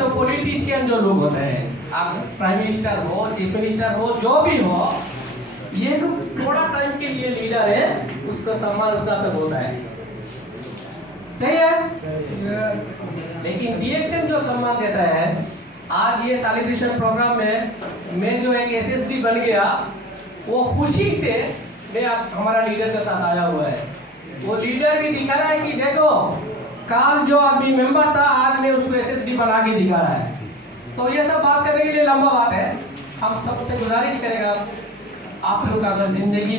तो पॉलिटिशियन जो लोग होते हैं, आप प्राइम मिनिस्टर हो, चीफ मिनिस्टर हो, जो भी हो, ये लोग थोड़ा टाइम के लिए लीडर है, उसका सम्मान उतना तक होता है। सही है? लेकिन डीएक्सएन जो सम्मान देता है, आज ये सेलिब्रेशन प्रोग्राम में मैं जो एक एसएसडी बन गया, वो खुशी से मैं अब हमारा लीडर के साथ आया हुआ है। वो लीडर भी दिखा रहा है कि देखो, काल जो अभी मेंबर था, आज मैं उसको एसएसडी बना के दिखा रहा है। तो ये सब बात करने के लिए लंबा बात है। हम सबसे गुजारिश करेगा, आप लोग अगर जिंदगी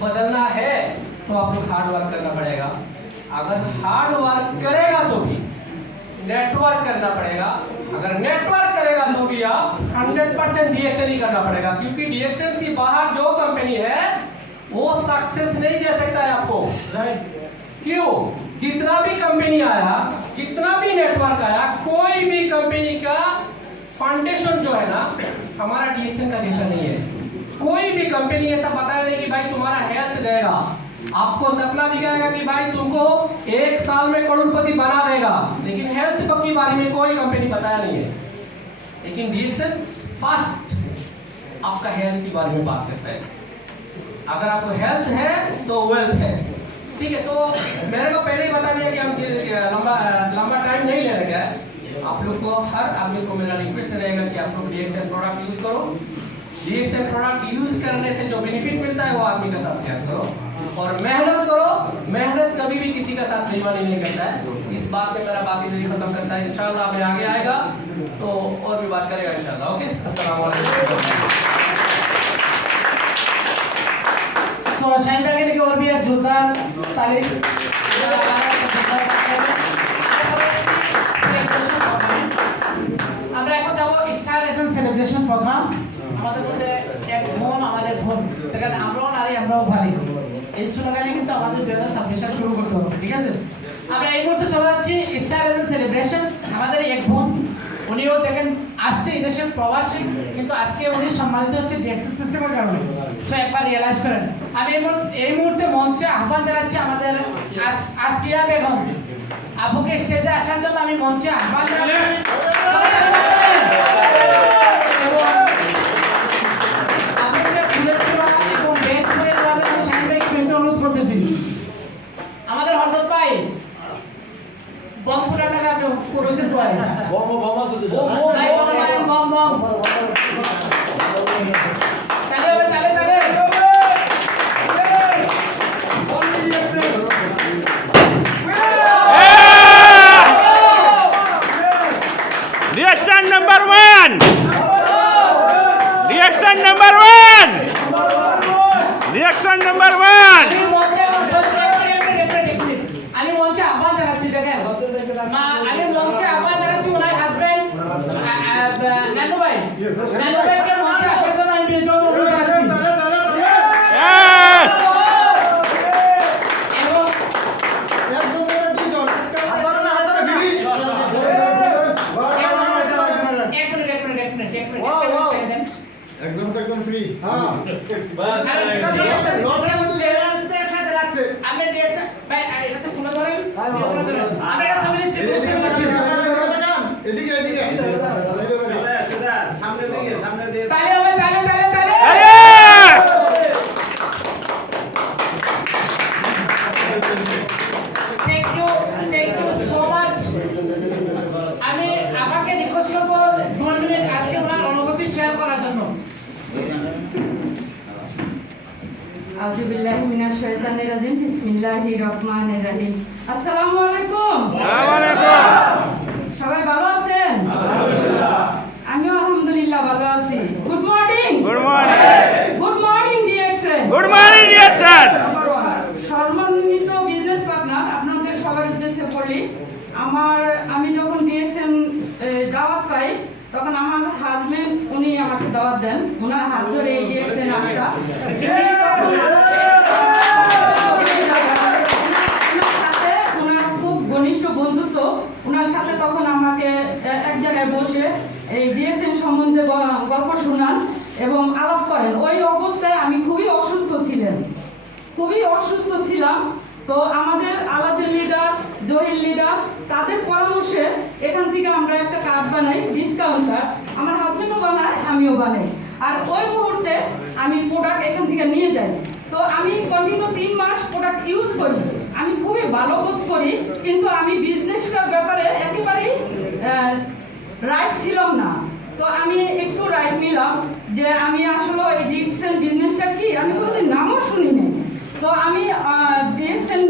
बदलना है तो आप लोग हार्ड वर्क करना पड़ेगा। अगर हार्ड वर्क करेगा तो भी नेटवर्क करना पड़ेगा। अगर नेटवर्क करेगा तो भी आप 100% डीएक्सएन ही करना पड़ेगा, क्योंकि डीएक्सएन से बाहर जो कंपनी है वो सक्सेस नहीं दे सकता है आपको। क्यों? जितना भी कंपनी आया, जितना भी नेटवर्क आया, कोई भी कंपनी का फाउंडेशन जो है ना, हमारा डीएक्सएन का जैसा नहीं है। कोई भी कंपनी ऐसा बताया नहीं कि भाई तुम्हारा हेल्थ देगा, आपको सपना दिखाएगा कि भाई तुमको 1 साल में करोड़पति बना देगा, लेकिन हेल्थ के बारे में कोई कंपनी बताया नहीं है। लेकिन डीएक्सएन फर्स्ट आपका हेल्थ के बारे में बात करता है। अगर आपको हेल्थ है तो वेल्थ है। ठीक है, तो मेरे को पहले ही बता दिया कि हम लंबा टाइम नहीं लेने का है। आप लोग को, हर आदमी को मेरा रिक्वेस्ट रहेगा कि आप लोग डीएक्सएन प्रोडक्ट यूज करो। डीएक्सएन प्रोडक्ट यूज करने से जो बेनिफिट मिलता है वो आदमी के साथ शेयर करो और मेहनत करो। मेहनत कभी भी किसी का साथ बेईमानी नहीं करता है। इस बात में मेरा बाकी नहीं खत्म करता है। इंशाल्लाह मैं आगे आएगा तो और भी बात करेगा इंशाल्लाह। ओके, अस्सलाम वालेकुम। तो शाहीन भाई के लिए और भी एक जोरदार ताली। আমরা এখন যাব স্টার এজেন্ট সেলিব্রেশন প্রোগ্রাম। আমাদের মধ্যে এক বোন, আমাদের বোন, সেখানে আমরাও নারী, আমরাও ভারী, এই স্লোগানে কিন্তু আমাদের 2026 সাল শুরু করতে হবে। ঠিক আছে, আমরা এই মুহূর্তে চলে যাচ্ছি স্টার এজেন্ট সেলিব্রেশন। আমাদের এক বোন, উনিও দেখেন আসছে এই দেশের প্রবাসী, কিন্তু আজকে উনি সম্মানিত হচ্ছে ডীএক্সএন সিস্টেমের কারণে। সো একবার রিয়েলাইজ করেন। আমি এই মুহূর্তে মঞ্চে আহ্বান জানাচ্ছি আমাদের আসিয়া বেগম আপুকে স্টেজে আসার জন্য আমি মঞ্চে আহ্বান জানাচ্ছি। আমাদের হরজত ভাই বম ফুটার টাকা করেছেন তো ভাই, বম আছে তো ভাই, বম মারেন, বম তালে হবে, তালে DXN number 1, DXN number 1, DXN number 1। আমি মঞ্চে আহ্বান জানাচ্ছি, দেখেন আমি মঞ্চে আহ্বান জানাচ্ছি ওনার হাজবেন্ড নানু ভাইকে মঞ্চে আসার জন্য আমি বিনীত অনুরোধ জানাচ্ছি। একদম ফ্রি। হ্যাঁ বাস আমি ডিএক্সএন ভাই এটাতে ফোন ধরেন, আমরা এটা সামনে নিচ্ছি, এদিকে সামনে দিকে তালে হবে, তালে থ্যাংক ইউ সো মাচ। আমি আমাকে রিকোয়েস্ট করবো 2 মিনিট আজকে ওনার অনুভূতি শেয়ার করার জন্য। আউযু বিল্লাহি মিনাশ শাইতানির রাজিম, বিসমিল্লাহির রহমানির রহিম। আসসালামু আলাইকুম। ওয়া আলাইকুম। সবাই ভালো আছেন? আলহামদুলিল্লাহ। আমিও আলহামদুলিল্লাহ ভালো আছি। Good morning. Good morning. Good morning DXN. Good morning DXN. সম্মানিত বিজনেস পার্টনার, আপনাদের সবার উদ্দেশ্যে বলি, আমি যখন ডিএক্সএন দাওয়াত পাই তখন আমার হাজবেন্ড উনি আমাকে দাওয়াত দেন, ওনার হাত ধরে এই ডিএক্সএন আসা। ওনার খুব ঘনিষ্ঠ বন্ধুত্ব, ওনার সাথে তখন আমাকে এক জায়গায় বসে এই ডিএক্সএন সম্বন্ধে গল্প শোনান এবং আলাপ করেন। ওই অবস্থায় আমি খুবই অসুস্থ ছিলাম। তো আমাদের আলাদা লিডার, জহির লিডার, তাদের পরামর্শে এখান থেকে আমরা একটা কার্ড বানাই, ডিসকাউন্ট কার্ড। আমার হাজবেন্ডও বানায়, আমিও বানাই। আর ওই মুহূর্তে আমি প্রোডাক্ট এখান থেকে নিয়ে যাই। তো আমি কন্টিনিউ 3 মাস প্রোডাক্ট ইউজ করি, আমি খুবই ভালো বোধ করি, কিন্তু আমি বিজনেসটার ব্যাপারে একেবারেই রাইট ছিলাম না। তো আমি একটু রাইট নিলাম যে আমি আসলে এই ডিএক্সএন বিজনেসটা কি আমি কোনোদিন নামও শুনিনি। তো আমি ডিএক্সএন